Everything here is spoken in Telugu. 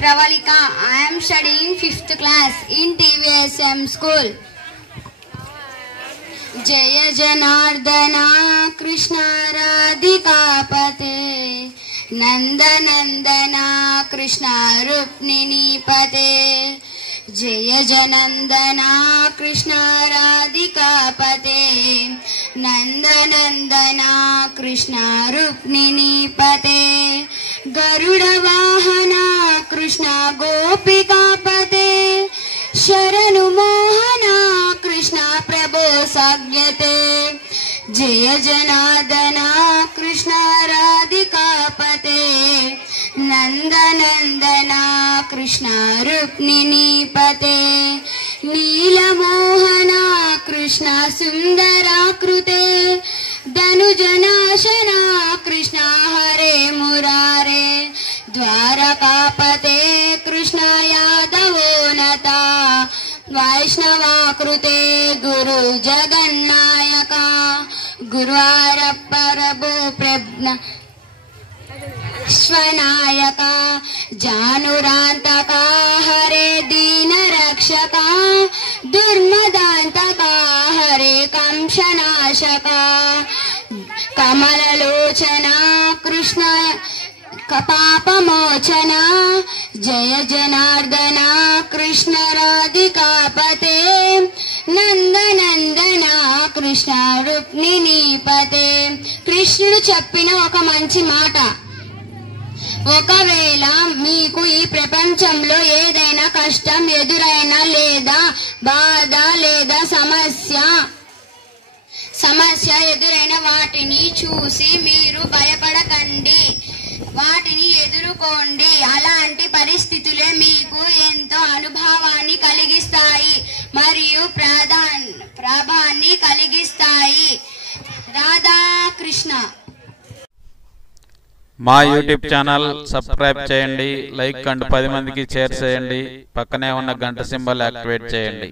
Pravalika. I am studying 5th class in TVSM school. Jaya Janardana Krishna Radhikapate Nanda Nandana Krishna Rukmini Pate Jaya Janandana Krishna Radhikapate Nanda Nandana Krishna Rukmini Pate Garuda Vahana Krishna Gopikapate Sharanu Mohana Krishna Prabhu Sagyate Jaya Janardana Krishna Radhikapate Nanda Nandana Krishna Rukmini Pate Neela Mohana Krishna Sundarakrute Dhanujanashana Krishna Hare Murare Dwarakapate Krishna Yadavonata Vaishnavakrute Guru Jagannayaka Gurvarappa Prabhu Prabna Swanayaka Janurantaka Hare Dina Rakshaka Durmadantaka Hare Kamshanashaka Kamalalochana Krishna Kapapamochana Jaya Janardana Krishna Radhikapate Nanda Nandana Krishna Rukmini Pate కృష్ణుడు చెప్పిన ఒక మంచి మాట. ఒకవేళ మీకు ఈ ప్రపంచంలో ఏదైనా కష్టం ఎదురైనా లేదా బాధ లేదా సమస్య ఎదురైన వాటిని చూసి మీరు భయపడకండి, వాటిని ఎదుర్కోండి. అలాంటి పరిస్థితులే మీకు ఎంతో అనుభవాన్ని కలిగిస్తాయి మరియు ప్రభాన్ని కలిగిస్తాయి. రాధాకృష్ణ. మా యూట్యూబ్ ఛానల్ సబ్స్క్రైబ్ చేయండి, లైక్ అండ్ 10 మందికి షేర్ చేయండి, పక్కనే ఉన్న గంట సింబల్ యాక్టివేట్ చేయండి.